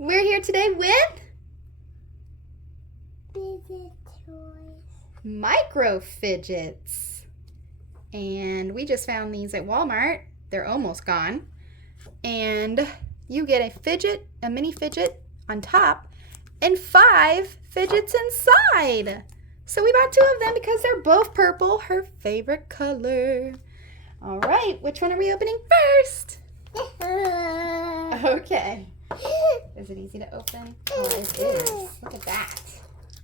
We're here today with Fidget toys. micro fidgets. And we just found these at Walmart. They're almost gone. And you get a mini fidget on top and 5 fidgets inside. So we bought 2 of them because they're both purple, her favorite color. All right, which one are we opening first? Okay. Is it easy to open? Oh, it is. Look at that.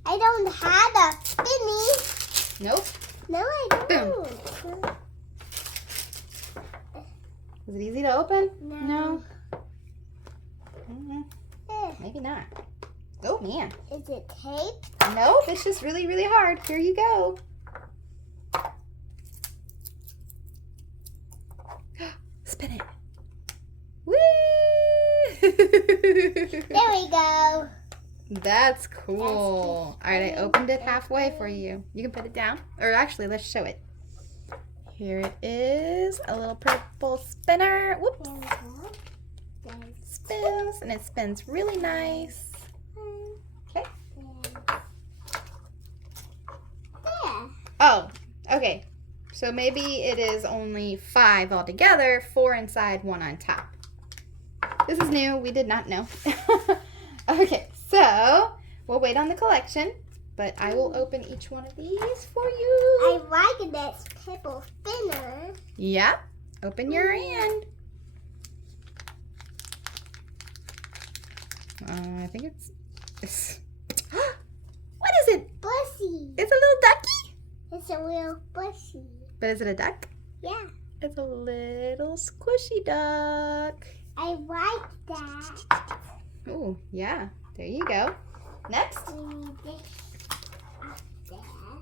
I don't have a spinny. Nope. No, I don't. Is it easy to open? No. Maybe not. Oh, man. Is it tape? Nope, it's just really, really hard. Here you go. Spin it. Woo! There we go. That's cool. All right, I opened it halfway for you. You can put it down. Or actually, let's show it. Here it is. A little purple spinner. Whoops. Spins, and it spins really nice. Okay. There. Oh, okay. So maybe it is only 5 altogether, 4 inside, 1 on top. This is new. We did not know. Okay, so we'll wait on the collection, but I will open each one of these for you. I like this purple spinner. Yep. Open your hand. I think it's what is it? Bushy. It's a little ducky. It's a real bushy. But is it a duck? Yeah. It's a little squishy duck. I like that. Oh, yeah. There you go. Next.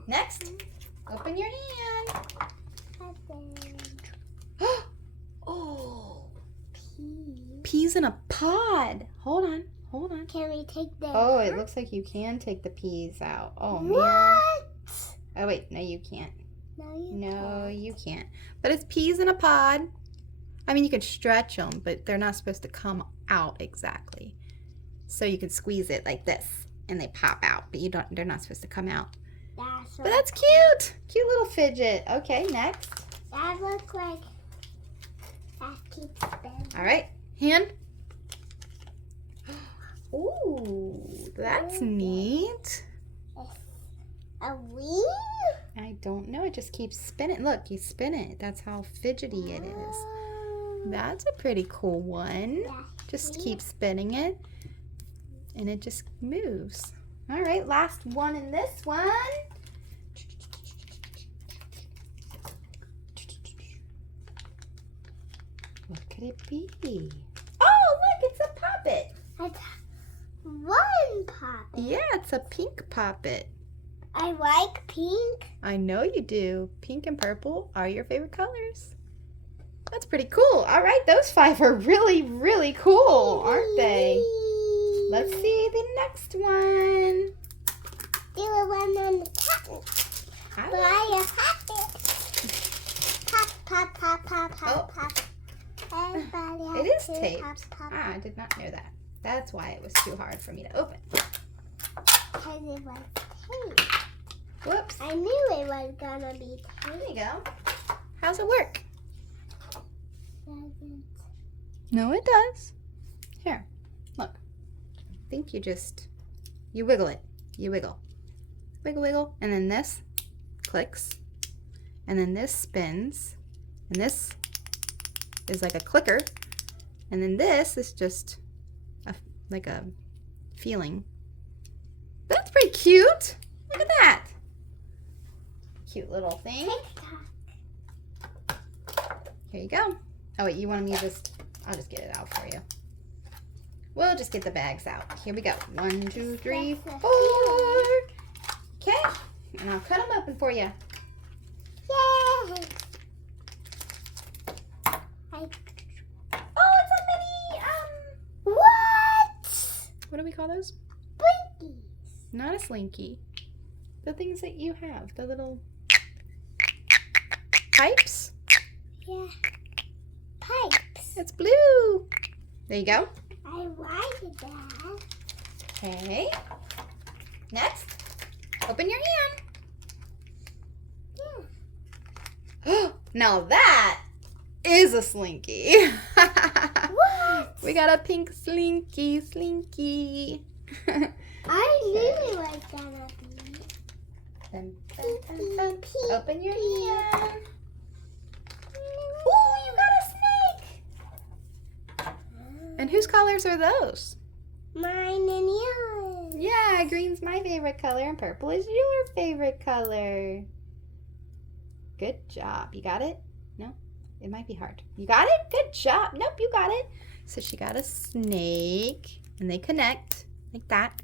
Next. Open your hand. Oh. Peas in a pod. Hold on. Hold on. Can we take them? Oh, it looks like you can take the peas out. Oh, man. What? Oh, wait. No, you can't. No, You can't. But it's peas in a pod. I mean, you can stretch them, but they're not supposed to come out exactly. So you can squeeze it like this, and they pop out. But they're not supposed to come out. But that's cute. Cute little fidget. Okay, next. That looks like that keeps spinning. All right, hand. Ooh, that's neat. A wheel? I don't know. It just keeps spinning. Look, you spin it. That's how fidgety it is. That's a pretty cool one. Yeah. Just keep spinning it, and it just moves. All right, last one in this one. What could it be? Oh, look, it's a puppet. That's one pop. Yeah, it's a pink puppet. I like pink. I know you do. Pink and purple are your favorite colors. That's pretty cool. All right, those 5 are really, really cool, aren't they? Let's see the next one. Do a one on the top. Buy a puppet. Pop, pop, pop, pop, pop, pop. Everybody It has is to taped. pop, pop, Ah, I did not know that. That's why it was too hard for me to open. because it was taped. Whoops. I knew it was gonna be There taped. you go. How's it work? Doesn't. No, it does. Here, look. I think you wiggle it. You wiggle. Wiggle, wiggle. And then this clicks. And then this spins. And this is like a clicker. And then this is just like a feeling. That's pretty cute. Look at that. Cute little thing. TikTok. Here you go. Oh, wait, you want me to I'll just get it out for you. We'll just get the bags out. Here we go. 1, 2, 3, 4. Okay. And I'll cut them open for you. Yay! Oh, it's a mini, What? what do we call those? Blinkies. Not a slinky. The things that you have. The little pipes. Yeah. Pipes. It's blue. There you go. I like that. Okay. Next, open your hand. Now that is a slinky. What? We got a pink slinky. I really like that. Open your hand. Ooh, you got a snake. And whose colors are those? Mine and yours. Yeah, green's my favorite color and purple is your favorite color. Good job. You got it? No? It might be hard. You got it? Good job. Nope, you got it. So she got a snake and they connect like that.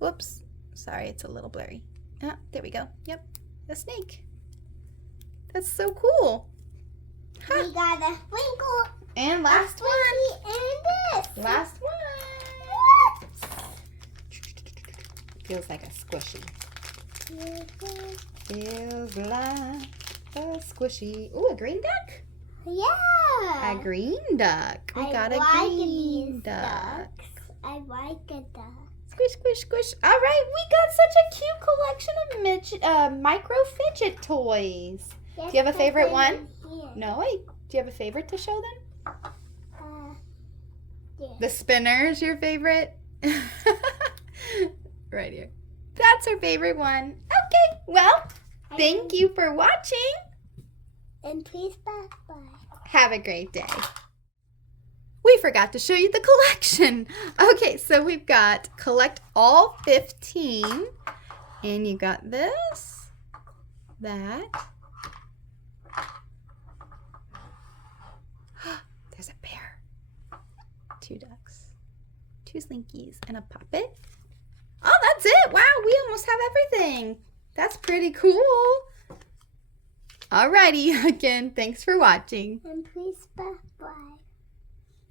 Whoops. Sorry, it's a little blurry. Oh, there we go. Yep, a snake. That's so cool. Huh. We got a sprinkle. And last one. And this. Last one. Feels like a squishy. Feels like a squishy. Ooh, a green duck? Yeah. A green duck. We got a green duck. I like a duck. Squish, squish, squish. All right, we got such a cute collection of micro fidget toys. Do you have a favorite one? No, wait. Do you have a favorite to show them? Yeah. The spinner's your favorite? Right here. That's her favorite one. Okay, well, thank you for watching. And please bye. Have a great day. We forgot to show you the collection. Okay, so we've got collect all 15. And you got this, that. There's a bear. 2 ducks. 2 slinkies and a puppet. Oh, that's it. Wow, we almost have everything. That's pretty cool. Alrighty, again, thanks for watching. And please bye.